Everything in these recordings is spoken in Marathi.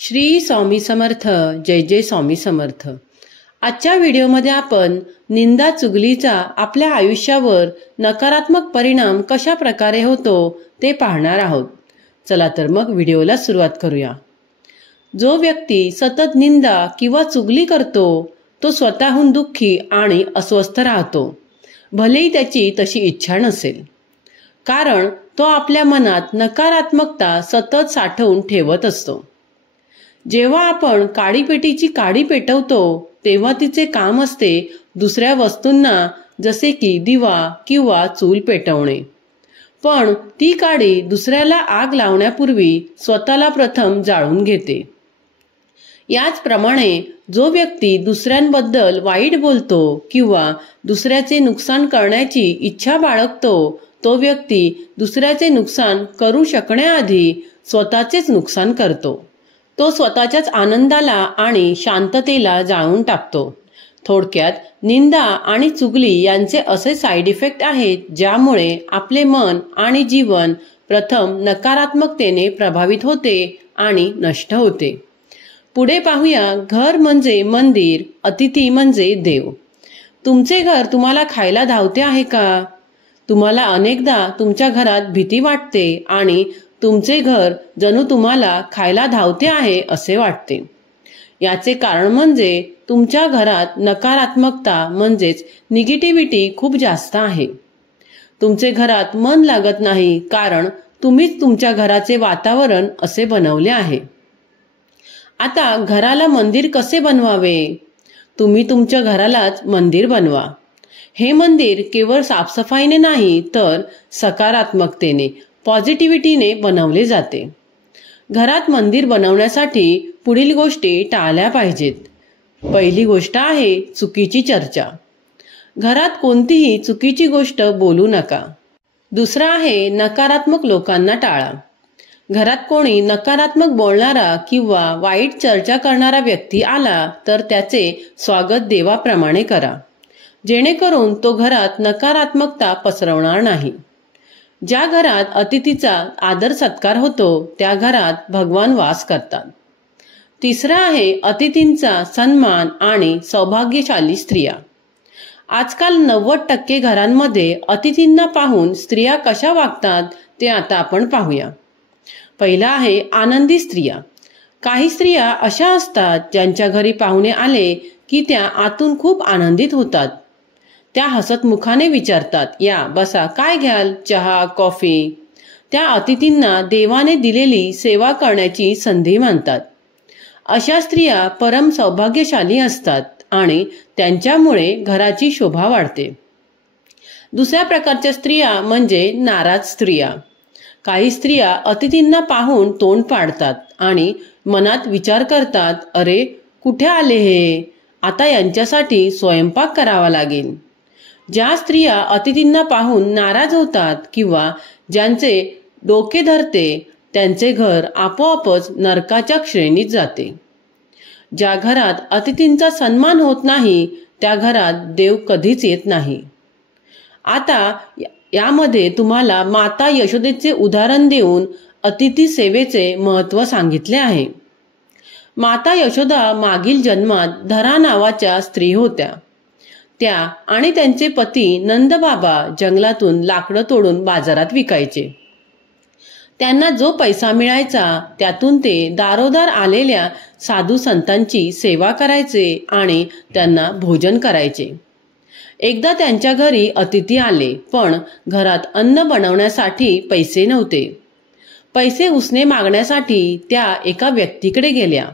श्री स्वामी समर्थ. जय जय स्वामी समर्थ. आजच्या व्हिडिओमध्ये आपण निंदा चुगलीचा आपल्या आयुष्यावर नकारात्मक परिणाम कशा प्रकारे होतो ते पाहणार आहोत. चला तर मग व्हिडिओला सुरुवात करूया. जो व्यक्ती सतत निंदा किंवा चुगली करतो तो स्वतःहून दुःखी आणि अस्वस्थ राहतो, भलेही त्याची तशी इच्छा नसेल. कारण तो आपल्या मनात नकारात्मकता सतत साठवून ठेवत असतो. जेव्हा आपण काडीपेटीची काडी पेटवतो तेव्हा तिचे काम असते दुसऱ्या वस्तूंना जसे की दिवा किंवा चूल पेटवणे, पण ती काडी दुसऱ्याला आग लावण्यापूर्वी स्वतःला प्रथम जाळून घेते. याचप्रमाणे जो व्यक्ती दुसऱ्यांबद्दल वाईट बोलतो किंवा दुसऱ्याचे नुकसान करण्याची इच्छा बाळगतो तो व्यक्ती दुसऱ्याचे नुकसान करू शकण्याआधी स्वतःचेच नुकसान करतो. तो स्वतःच्याच आनंदाला आणि शांततेला जाळून टाकतो. थोडक्यात निंदा आणि चुगली यांचे असे साईड इफेक्ट आहेत ज्यामुळे आपले मन आणि जीवन प्रथम नकारात्मकतेने प्रभावित होते आणि नष्ट होते. पुढे पाहूया. घर म्हणजे मंदिर, अतिथी म्हणजे देव. तुमचे घर तुम्हाला खायला धावते आहे का? तुम्हाला अनेकदा तुमच्या घरात भीती वाटते आणि तुमचे घर जणू तुम्हाला खायला धावते आहे असे वाटते. याचे कारण म्हणजे तुमच्या घरात नकारात्मकता म्हणजेच निगेटिव्हिटी खूप जास्त आहे. तुमचे घरात मन लागत नाही कारण तुम्हीच तुमच्या घराचे वातावरण असे बनवले आहे. आता घराला मंदिर कसे बनवावे? तुम्ही तुमच्या घरालाच मंदिर बनवा. हे मंदिर केवळ साफसफाईने नाही तर सकारात्मकतेने, पॉझिटिव्हिटीने बनवले जाते. घरात मंदिर बनवण्यासाठी पुढील गोष्टी टाळल्या पाहिजेत. पहिली गोष्ट आहे चुकीची चर्चा. घरात कोणतीही चुकीची गोष्ट बोलू नका. दुसरा आहे नकारात्मक लोकांना टाळा. घरात कोणी नकारात्मक बोलणारा किंवा वाईट चर्चा करणारा व्यक्ती आला तर त्याचे स्वागत देवाप्रमाणे करा, जेणेकरून तो घरात नकारात्मकता पसरवणार नाही. ज्या घरात अतिथीचा आदर सत्कार होतो त्या घरात भगवान वास करतात. तिसरा आहे अतिथींचा सन्मान आणि सौभाग्यशाली स्त्रिया. आजकाल 90% घरांमध्ये अतिथींना पाहून स्त्रिया कशा वागतात ते आता आपण पाहूया. पहिला आहे आनंदी स्त्रिया. काही स्त्रिया अशा असतात ज्यांच्या घरी पाहुणे आले की त्या आतून खूप आनंदित होतात. त्या हसत मुखाने विचारतात, या बसा, काय घ्याल, चहा, कॉफी. त्या अतिथींना देवाने दिलेली सेवा करण्याची संधी मानतात. अशा स्त्रिया परम सौभाग्यशाली असतात आणि त्यांच्यामुळे घराची शोभा वाढते. दुसऱ्या प्रकारच्या स्त्रिया म्हणजे नाराज स्त्रिया. काही स्त्रिया अतिथींना पाहून तोंड पाडतात आणि मनात विचार करतात, अरे कुठे आले हे, आता यांच्यासाठी स्वयंपाक करावा लागेल. ज्या स्त्रिया अतिथींना पाहून नाराज होतात किंवा ज्यांचे डोके धरते त्यांचे घर आपोआपच नरकाच्या श्रेणीत जाते. ज्या घरात अतिथींचा सन्मान होत नाही त्या घरात देव कधीच येत नाही. आता यामध्ये तुम्हाला माता यशोदेचे उदाहरण देऊन अतिथी सेवेचे महत्त्व सांगितले आहे. माता यशोदा मागील जन्मात धरा नावाच्या स्त्री होत्या. त्या आणि त्यांचे पती नंदबाबा जंगलातून लाकडं तोडून बाजारात विकायचे. त्यांना जो पैसा मिळायचा त्यातून ते दारोदार आलेल्या साधू संतांची सेवा करायचे आणि त्यांना भोजन करायचे. एकदा त्यांच्या घरी अतिथी आले, पण घरात अन्न बनवण्यासाठी पैसे नव्हते. पैसे उसने मागण्यासाठी त्या एका व्यक्तीकडे गेल्या.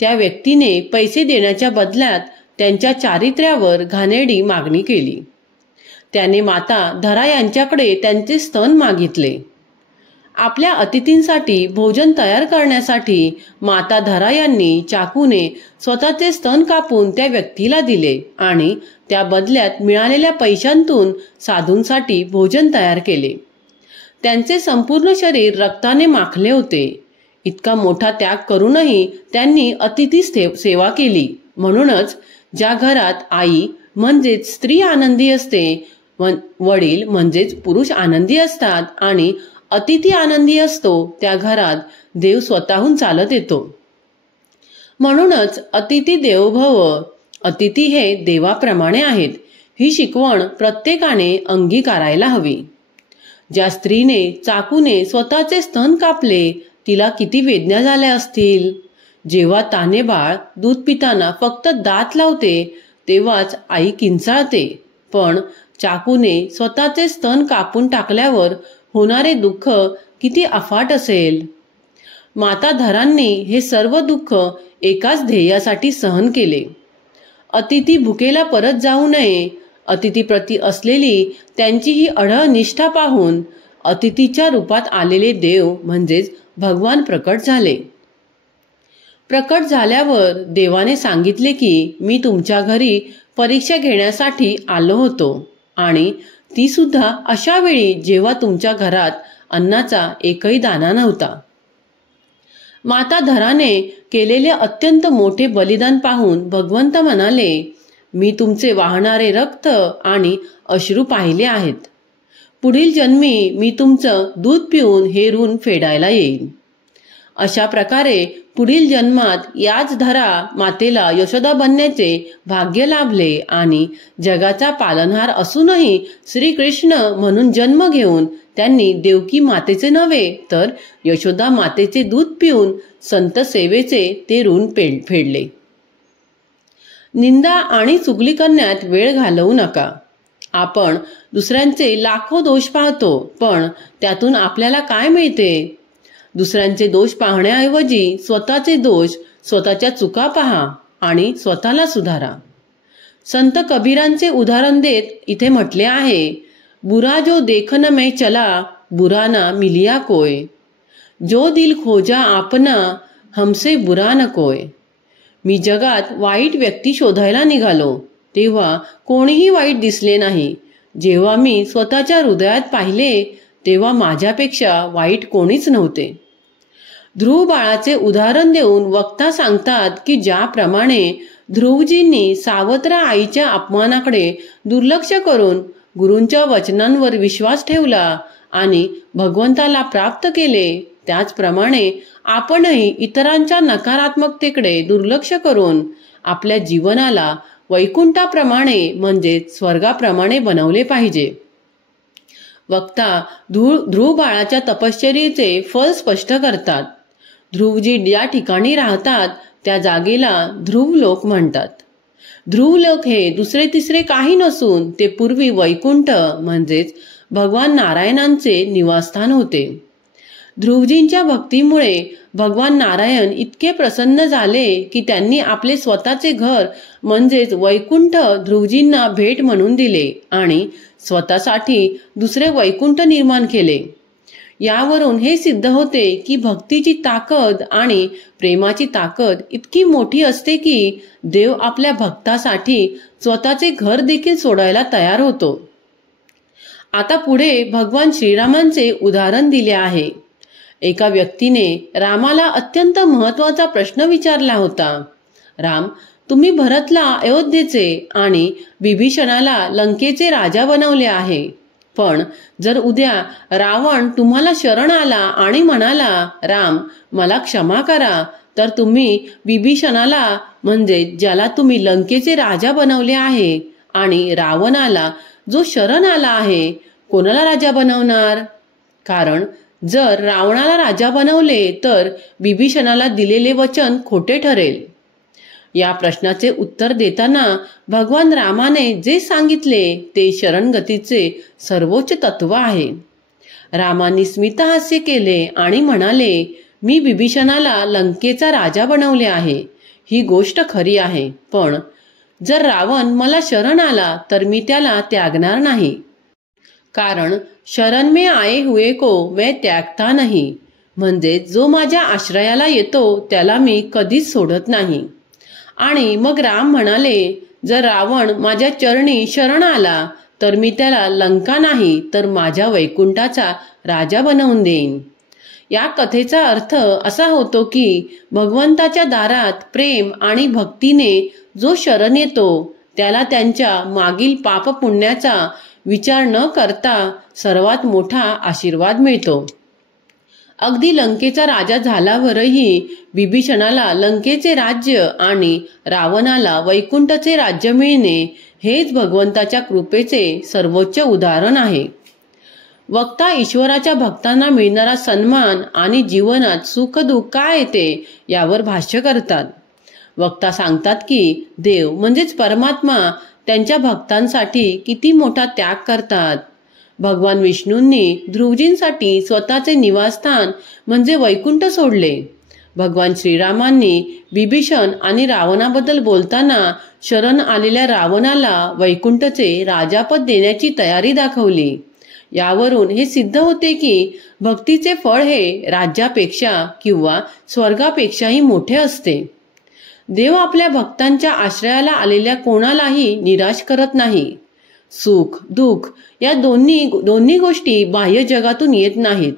त्या व्यक्तीने पैसे देण्याच्या बदल्यात त्यांच्या चारित्र्यावर घाणेरडी मागणी केली. त्याने माता धरा यांच्याकडे त्यांचे स्तन मागितले. आपल्या अतिथींसाठी भोजन तयार करण्यासाठी माता धरा यांनी चाकूने स्वतःचे स्तन कापून त्या व्यक्तीला दिले आणि त्या बदल्यात मिळालेल्या पैशांतून साधूंसाठी भोजन तयार केले. त्यांचे संपूर्ण शरीर रक्ताने माखले होते. इतका मोठा त्याग करूनही त्यांनी अतिथी सेवा केली. म्हणूनच ज्या घरात आई म्हणजेच स्त्री आनंदी असते, वडील म्हणजेच पुरुष आनंदी असतात आणि अतिथी आनंदी असतो त्या घरात देव स्वतःहून चालत येतो. म्हणूनच अतिथी देवो भव, अतिथी हे देवाप्रमाणे आहेत, ही शिकवण प्रत्येकाने अंगीकारायला हवी. ज्या स्त्रीने चाकूने स्वतःचे स्तन कापले तिला किती वेदना झाल्या असतील. जेव्हा ताने बाळ दूध पिताना फक्त दात लावते तेव्हाच आई किंचाळते, पण चाकूने स्वतःचे स्तन कापून टाकल्यावर होणारे दुःख किती अफाट असेल. माताधरांनी हे सर्व दुःख एकाच ध्येयासाठी सहन केले. अतिथी भुकेला परत जाऊ नये. अतिथीप्रती असलेली त्यांची ही अढळ निष्ठा पाहून अतिथीच्या रूपात आलेले देव म्हणजेच भगवान प्रकट झाले. प्रकट झाल्यावर देवाने सांगितले की मी तुमच्या घरी परीक्षा घेण्यासाठी आलो होतो, आणि ती सुद्धा अशा वेळी जेव्हा तुमच्या घरात अन्नाचा एकही दाणा नव्हता. माताधराने केलेले अत्यंत मोठे बलिदान पाहून भगवंत म्हणाले, मी तुमचे वाहणारे रक्त आणि अश्रू पाहिले आहेत. पुढील जन्मी मी तुमचं दूध पिऊन हे ऋण फेडायला येईल. अशा प्रकारे पुढील जन्मात याच धरा मातेला यशोदा बनण्याचे भाग्य लाभले आणि जगाचा पालनहार असूनही श्रीकृष्ण म्हणून जन्म घेऊन त्यांनी देवकी मातेचे नव्हे तर यशोदा मातेचे दूध पिऊन संत सेवेचे ते ऋण फेडले. निंदा आणि चुगली करण्यात वेळ घालवू नका. आपण दुसऱ्यांचे लाखो दोष पाहतो, पण त्यातून आपल्याला काय मिळते? दुसऱ्यांचे दोष पाहण्याऐवजी स्वतःचे दोष, स्वतःच्या चुका पहा आणि स्वतःला सुधारा. संत कबीरांचे उदाहरण देत इथे म्हटले आहे, बुरा जो देखन में चला बुरा ना मिलिया कोय, जो दिल खोजा आपना हमसे बुरा न कोय. मी जगात वाईट व्यक्ती शोधायला निघालो तेव्हा कोणीही वाईट दिसले नाही. जेव्हा मी स्वतःच्या हृदयात पाहिले तेव्हा माझ्यापेक्षा वाईट कोणीच नव्हते. ध्रुव बाळाचे उदाहरण देऊन वक्ता सांगतात की ज्याप्रमाणे ध्रुवजींनी सावत्र आईच्या अपमानाकडे दुर्लक्ष करून गुरूंच्या वचनांवर विश्वास ठेवला आणि भगवंताला प्राप्त केले, त्याचप्रमाणे आपणही इतरांच्या नकारात्मकतेकडे दुर्लक्ष करून आपल्या जीवनाला वैकुंठाप्रमाणे म्हणजे स्वर्गाप्रमाणे बनवले पाहिजे. वक्ता ध्रुव बाळाच्या तपश्चर्येचे फल स्पष्ट करतात. ध्रुवजी ज्या ठिकाणी राहतात त्या जागेला ध्रुवलोक म्हणतात. ध्रुवलोक हे दुसरे तिसरे काही नसून ते पूर्वी वैकुंठ म्हणजेच भगवान नारायणांचे निवासस्थान होते. ध्रुवजींच्या भक्तीमुळे भगवान नारायण इतके प्रसन्न झाले की त्यांनी आपले स्वतःचे घर म्हणजेच वैकुंठ ध्रुवजींना भेट म्हणून दिले आणि स्वतःसाठी दुसरे वैकुंठ निर्माण केले. यावरून हे सिद्ध होते की भक्तीची ताकद आणि प्रेमाची ताकद इतकी मोठी असते की देव आपल्या भक्तासाठी स्वतःचे घर देखील सोडायला तयार होतो. आता पुढे भगवान श्रीरामांचे उदाहरण दिले आहे. एका व्यक्तीने रामाला अत्यंत महत्वाचा प्रश्न विचारला होता. राम, तुम्ही भरतला अयोध्येचे आणि विभीषणाला लंकेचे राजा बनवले आहे, पण जर उद्या रावण तुम्हाला शरण आला आणि म्हणाला, राम मला क्षमा करा, तर तुम्ही विभीषणाला म्हणजे ज्याला तुम्ही लंकेचे राजा बनवले आहे आणि रावणाला जो शरण आला आहे कोणाला राजा बनवणार? कारण जर रावणाला राजा बनवले तर विभीषणाला दिलेले वचन खोटे ठरेल. या प्रश्नाचे उत्तर देताना भगवान रामाने जे सांगितले ते शरणगतीचे सर्वोच्च तत्व आहे. रामांनी स्मितहास्य केले आणि म्हणाले, मी विभीषणाला लंकेचा राजा बनवले आहे, ही गोष्ट खरी आहे, पण जर रावण मला शरण आला तर मी त्याला त्यागणार नाही. कारण शरण में आए हुए को मैं त्यागता नहीं, म्हणजे जो माझ्या आश्रयाला येतो त्याला मी कधीच सोडत नाही. आणि मग राम म्हणाले, जर रावण माझ्या चरणी शरण आला तर मी त्याला लंका नाही तर माझ्या वैकुंठाचा राजा बनवून देईन. या कथेचा अर्थ असा होतो की भगवंताच्या दारात प्रेम आणि भक्तीने जो शरण येतो त्याला त्यांच्या मागील पाप पुण्याचा विचार न करता सर्वात मोठा आशीर्वाद मिळतो. अगदी लंकेचा राजा झाल्यावरही बिभीषणाला लंकेचे राज्य आणि रावणाला वैकुंठचे राज्य मिळणे हेच भगवंताच्या कृपेचे सर्वोच्च उदाहरण आहे. वक्ता ईश्वराच्या भक्तांना मिळणारा सन्मान आणि जीवनात सुख दुःख काय येते यावर भाष्य करतात. वक्ता सांगतात की देव म्हणजेच परमात्मा त्यांच्या भक्तांसाठी किती मोठा त्याग करतात. भगवान विष्णूंनी ध्रुवजींसाठी स्वतःचे निवासस्थान म्हणजे वैकुंठ सोडले. भगवान श्रीरामांनी बिभीषण आणि रावणाबद्दल बोलताना शरण आलेल्या रावणाला वैकुंठचे राजापद देण्याची तयारी दाखवली. यावरून हे सिद्ध होते की भक्तीचे फळ हे राज्यापेक्षा किंवा स्वर्गापेक्षाही मोठे असते. देव आपल्या भक्तांच्या आश्रयाला आलेल्या कोणालाही निराश करत नाही. सुख दुःख या दोन्ही गोष्टी बाह्य जगातून येत नाहीत.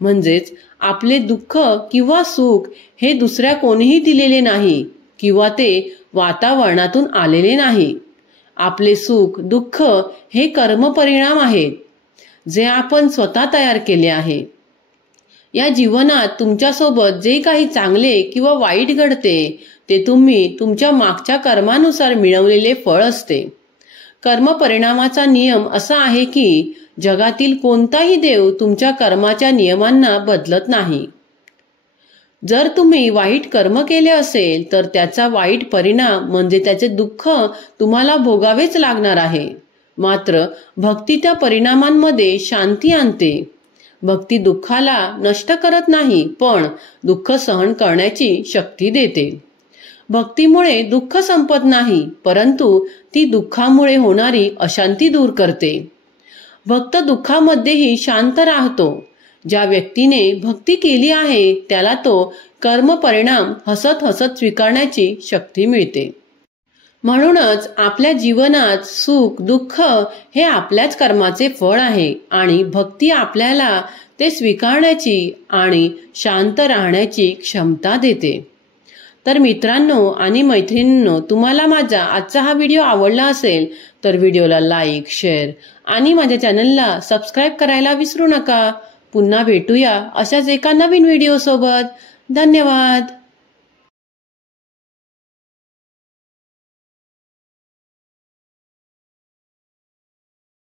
म्हणजेच आपले दुःख किंवा सुख हे दुसऱ्या कोणीही दिलेले नाही किंवा ते वातावरणातून आलेले नाही. आपले सुख दुःख हे कर्म परिणाम आहेत जे आपण स्वतः तयार केले आहे. या जीवनात तुमच्यासोबत जे काही चांगले किंवा वाईट घडते ते तुम्ही तुमच्या मागच्या कर्मानुसार मिळवलेले फळ असते. कर्म परिणामाचा नियम असा आहे की जगातील कोणताही देव तुमच्या कर्माच्या नियमांना बदलत नाही. जर तुम्ही वाईट कर्म केले असेल तर त्याचा वाईट परिणाम म्हणजे त्याचे दुःख तुम्हाला भोगावेच लागणार आहे. मात्र भक्ती त्या परिणामांमध्ये शांती आणते. भक्ती दुःखाला नष्ट करत नाही पण दुःख सहन करण्याची शक्ती देते. भक्तीमुळे दुःख संपत नाही परंतु ती दुःखामुळे होणारी अशांती दूर करते. भक्त दुःखामध्येही शांत राहतो. ज्या व्यक्तीने भक्ती केली आहे त्याला तो कर्म परिणाम हसत हसत स्वीकारण्याची शक्ती मिळते. म्हणूनच आपल्या जीवनात सुख दुःख हे आपल्याच कर्माचे फळ आहे आणि भक्ती आपल्याला ते स्वीकारण्याची आणि शांत राहण्याची क्षमता देते. तर मित्रांनो आणि मैत्रिणींनो, तुम्हाला माझा आजचा हा व्हिडिओ आवडला असेल तर व्हिडिओला लाईक शेअर आणि माझ्या चॅनलला सबस्क्राईब करायला विसरू नका. पुन्हा भेटूया अशाच एका नवीन व्हिडिओ सोबत. धन्यवाद.